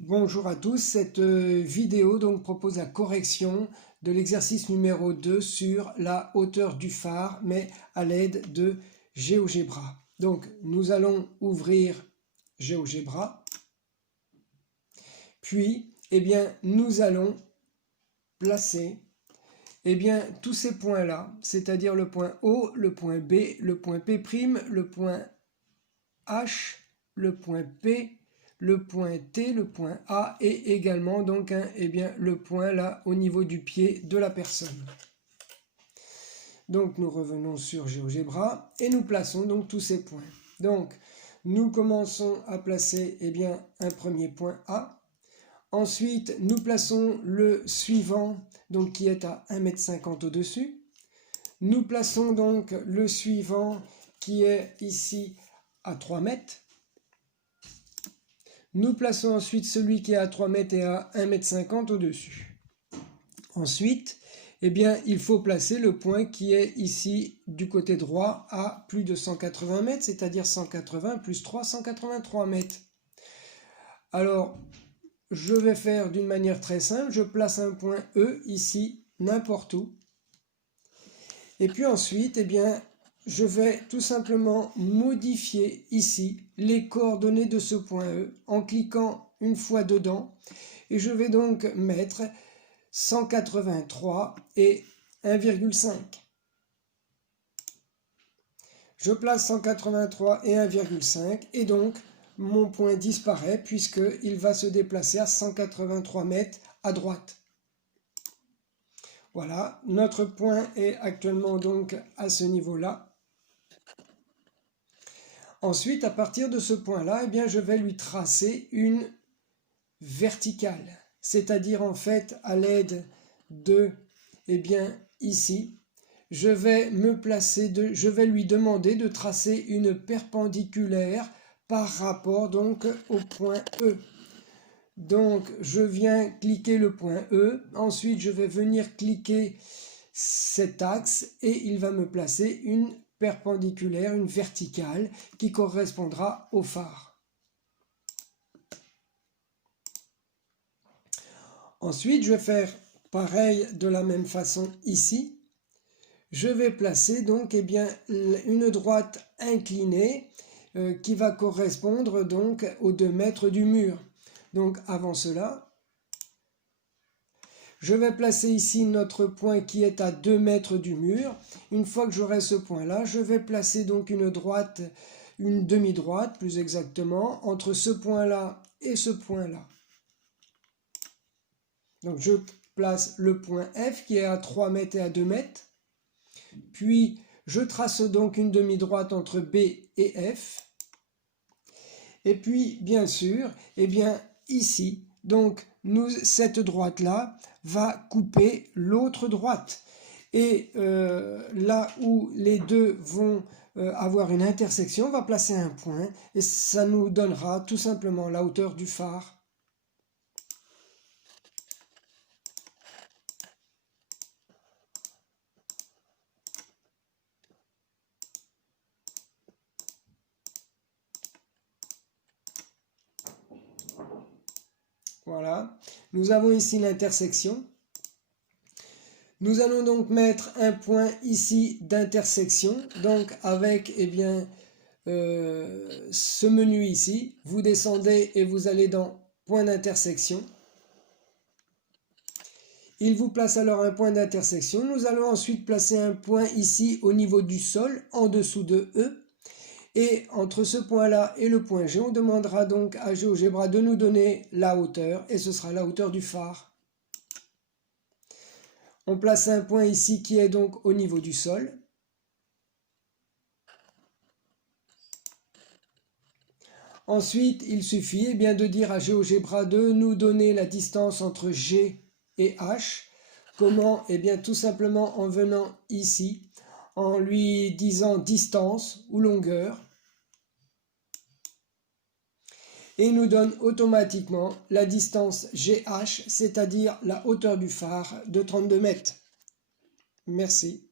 Bonjour à tous, cette vidéo propose la correction de l'exercice numéro 2 sur la hauteur du phare, mais à l'aide de GeoGebra. Donc nous allons ouvrir GeoGebra, puis nous allons placer tous ces points-là, c'est-à-dire le point O, le point B, le point P', le point H, le point P, le point T, le point A et également le point là au niveau du pied de la personne. Donc nous revenons sur GeoGebra et nous plaçons donc tous ces points. Donc nous commençons à placer un premier point A. Ensuite nous plaçons le suivant donc qui est à 1,50 m au-dessus. Nous plaçons donc le suivant qui est ici à 3 mètres. Nous plaçons ensuite celui qui est à 3 mètres et à 1,50 m au-dessus. Ensuite, il faut placer le point qui est ici du côté droit à plus de 180 mètres, c'est-à-dire 180 plus 3, 183 mètres. Alors, je vais faire d'une manière très simple, je place un point E ici, n'importe où. Et puis ensuite, je vais tout simplement modifier ici les coordonnées de ce point E en cliquant une fois dedans et je vais donc mettre 183 et 1,5. Je place 183 et 1,5 et donc mon point disparaît puisqu'il va se déplacer à 183 mètres à droite. Voilà, notre point est actuellement donc à ce niveau-là. Ensuite, à partir de ce point-là, je vais lui tracer une verticale. C'est-à-dire en fait à l'aide de, ici, je vais lui demander de tracer une perpendiculaire par rapport donc au point E. Donc je viens cliquer le point E, ensuite je vais venir cliquer cet axe et il va me placer une perpendiculaire, une verticale qui correspondra au phare. Ensuite, je vais faire pareil de la même façon ici. Je vais placer donc une droite inclinée qui va correspondre donc aux 2 mètres du mur. Donc avant cela, je vais placer ici notre point qui est à 2 mètres du mur. Une fois que j'aurai ce point-là, je vais placer donc une droite, une demi-droite plus exactement, entre ce point-là et ce point-là. Donc je place le point F qui est à 3 mètres et à 2 mètres. Puis je trace donc une demi-droite entre B et F. Et puis bien sûr, ici, donc cette droite-là va couper l'autre droite. Et là où les deux vont avoir une intersection, on va placer un point et ça nous donnera tout simplement la hauteur du phare. Voilà, nous avons ici l'intersection. Nous allons donc mettre un point ici d'intersection, donc avec ce menu ici. Vous descendez et vous allez dans point d'intersection. Il vous place alors un point d'intersection. Nous allons ensuite placer un point ici au niveau du sol, en dessous de E. Et entre ce point-là et le point G, on demandera donc à GeoGebra de nous donner la hauteur, et ce sera la hauteur du phare. On place un point ici qui est donc au niveau du sol. Ensuite, il suffit de dire à GeoGebra de nous donner la distance entre G et H. Comment? Tout simplement en venant ici, en lui disant distance ou longueur. Et il nous donne automatiquement la distance GH, c'est-à-dire la hauteur du phare de 32 mètres. Merci.